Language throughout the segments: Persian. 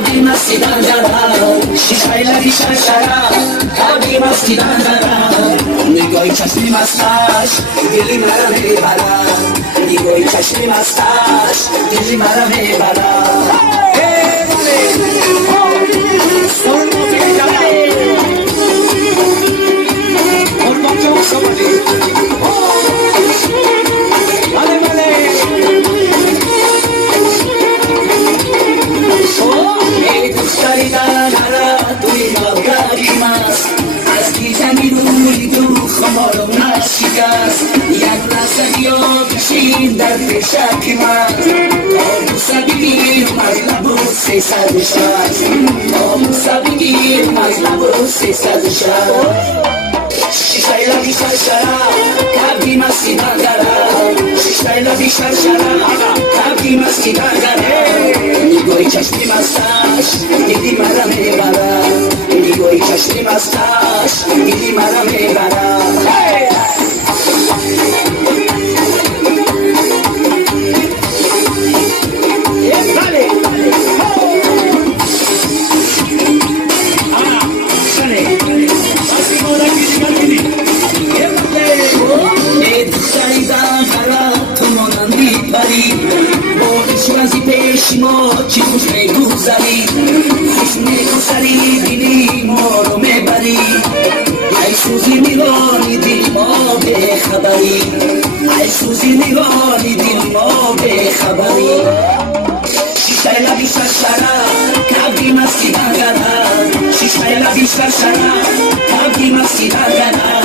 کبی مستی دندرم شیشای لبی شرشرم کبی مستی دندرم نگاهی چشمی مستش دلی مرا میبرم نگاهی چشمی مستش دلی مرا میبرم یک لحظه بیا کشید در پیشک من آبوسه بگیرم از لب و 360 آبوسه بگیرم از لب و 360 شیشای لبی شرشرم کبی مستی دندرم شیشای لبی شرشرم کبی مستی دندرم نگاهی چشمی مستش دیدی مرا میبرم نگاهی چشمی مستش دیدی مرا میبرم ما چی خوش میگذری خوش میگذری دلی ما رو میبری ای سوزی نگانی دل ما به خبری ای سوزی نگانی دل ما به خبری شیشای لبی شرشرم کبی مستی دندرم شیشای لبی شرشرم کبی مستی دندرم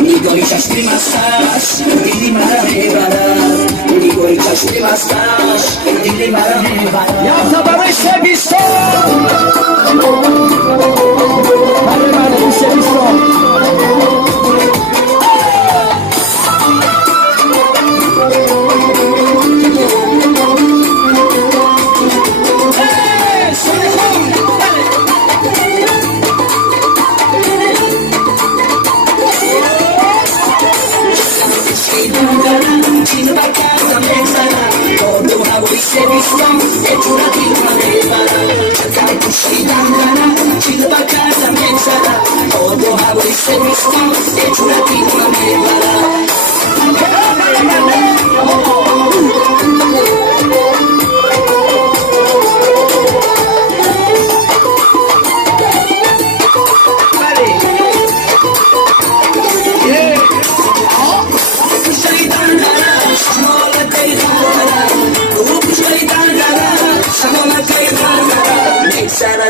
نگاهی چشمی مستش دلی مرا میبرم نگاهی چشمی مستش دلی مرا میبرم یا تا برای سبیستان برای سبیستان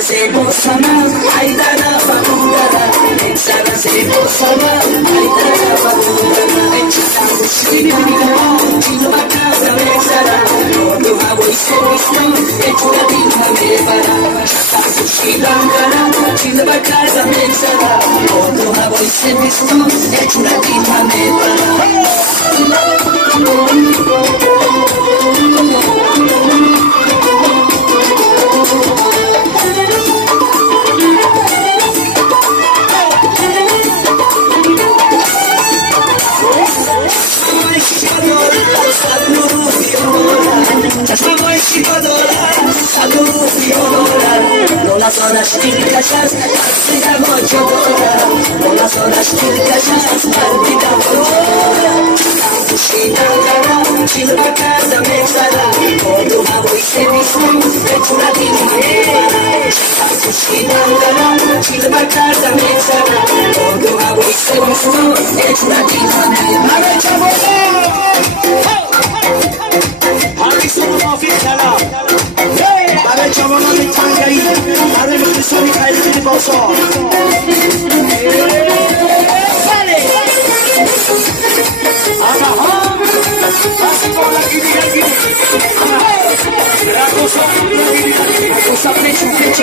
زیبا سنم حیدر فرودرم سر زیبا سنم حیدر فرودرم چشم خوشی میکنم چیزو بکردم اکسرم دو هوای سویستان اکورا دیلم میبرم چشم خوشی دارم چیزو بکردم اکسرم دو هوای سویستان اکورا دیلم میبرم Sola szpilka czas, każdy zawodzie woda. Ona sola szpilka czas, każdy zawodzie. Puści dangara, silva casa mexara. Kodu havo ise bismu, vechura dilmara. Puści dangara, silva casa mexara. Kodu havo ise bismu, vechura dilmara. Mare chavola, hami sono mafia. Mare chavola mi tangari. Sono caídos de bolso. Agarrão, passa por aqui, a coça frente,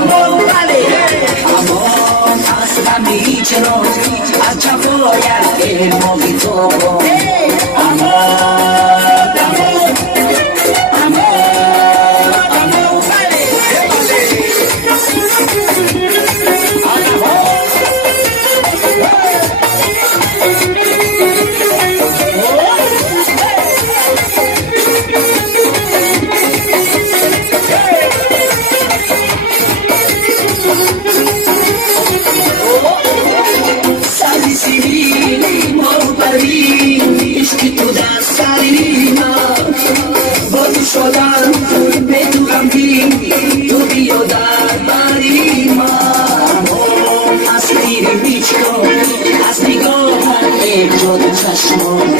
amor, vale, amor, hasta mí. چرا از جفایت ما بی تو عشقی تو در سرینا با تو شدن به تو غمگین تو بیا در بری من از دیریم هیچ کن از نگاهت یک جاد چشمان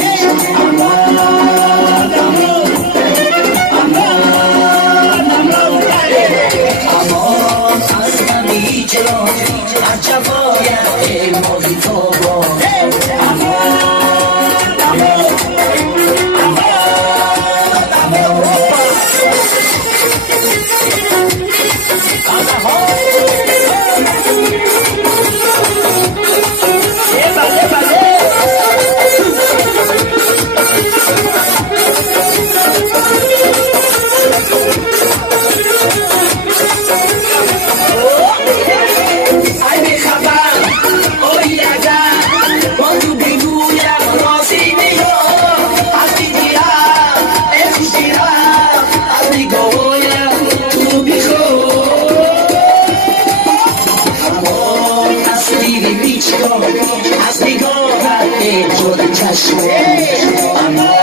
امان از نمی جلان از جوایت ما بی تو از نگاهت شده چشم